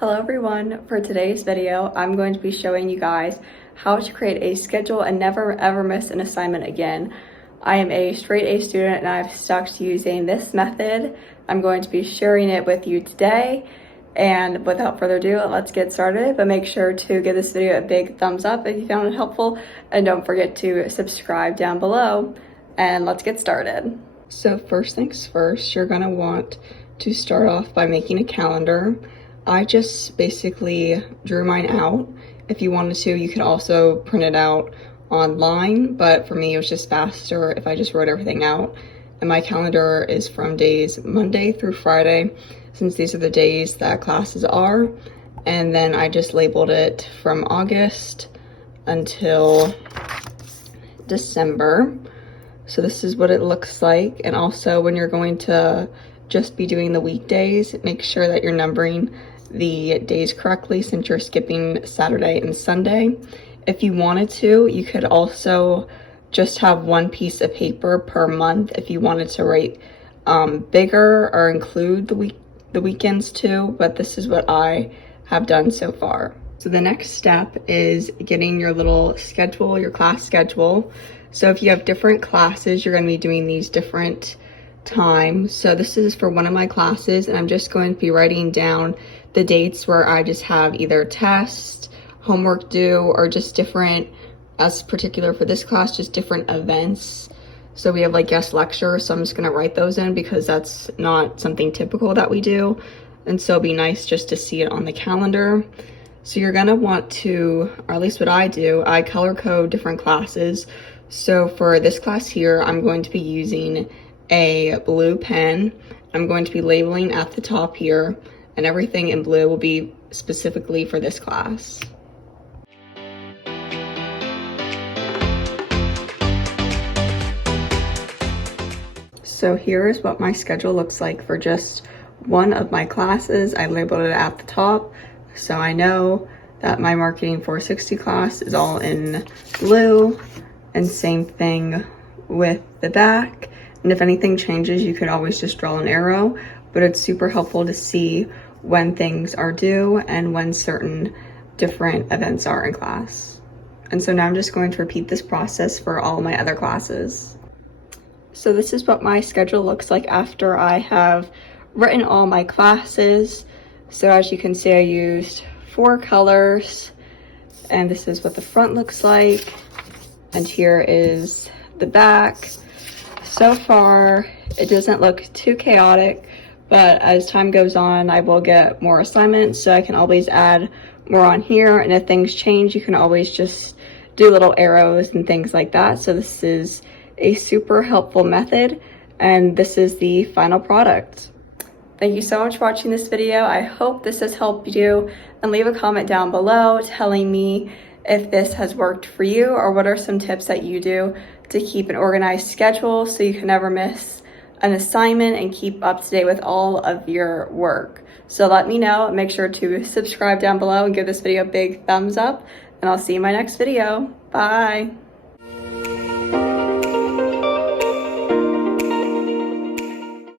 Hello everyone, for today's video, I'm going to be showing you guys how to create a schedule and never ever miss an assignment again. I am a straight A student and I've stuck to using this method. I'm going to be sharing it with you today. And without further ado, let's get started. But make sure to give this video a big thumbs up if you found it helpful. And don't forget to subscribe down below. And let's get started. So first things first, you're gonna want to start off by making a calendar. I just basically drew mine out. If you wanted to, you could also print it out online, but for me it was just faster if I just wrote everything out. And my calendar is from days Monday through Friday, since these are the days that classes are. And then I just labeled it from August until December. So this is what it looks like. And also when you're going to just be doing the weekdays, make sure that you're numbering the days correctly since you're skipping Saturday and Sunday. If you wanted to, you could also just have one piece of paper per month if you wanted to write bigger or include the weekends too, but this is what I have done so far. So the next step is getting your little schedule, your class schedule. So if you have different classes, you're going to be doing these different times. So this is for one of my classes, and I'm just going to be writing down the dates where I just have either tests, homework due, or just different, as particular for this class, just different events. So we have like guest lectures, so I'm just gonna write those in because that's not something typical that we do. And so it'd be nice just to see it on the calendar. So you're gonna want to, or at least what I do, I color code different classes. So for this class here, I'm going to be using a blue pen. I'm going to be labeling at the top here, and everything in blue will be specifically for this class. So here is what my schedule looks like for just one of my classes. I labeled it at the top, so I know that my Marketing 460 class is all in blue, and same thing with the back. And if anything changes, you could always just draw an arrow, but it's super helpful to see when things are due and when certain different events are in class. And so now I'm just going to repeat this process for all my other classes. So this is what my schedule looks like after I have written all my classes. So as you can see, I used 4 colors, and this is what the front looks like. And here is the back. So far, it doesn't look too chaotic, but as time goes on, I will get more assignments, so I can always add more on here. And if things change, you can always just do little arrows and things like that. So this is a super helpful method, and this is the final product. Thank you so much for watching this video. I hope this has helped you, and leave a comment down below telling me if this has worked for you, or what are some tips that you do to keep an organized schedule so you can never miss an assignment and keep up to date with all of your work. So let me know. Make sure to subscribe down below and give this video a big thumbs up, and I'll see you in my next video. Bye.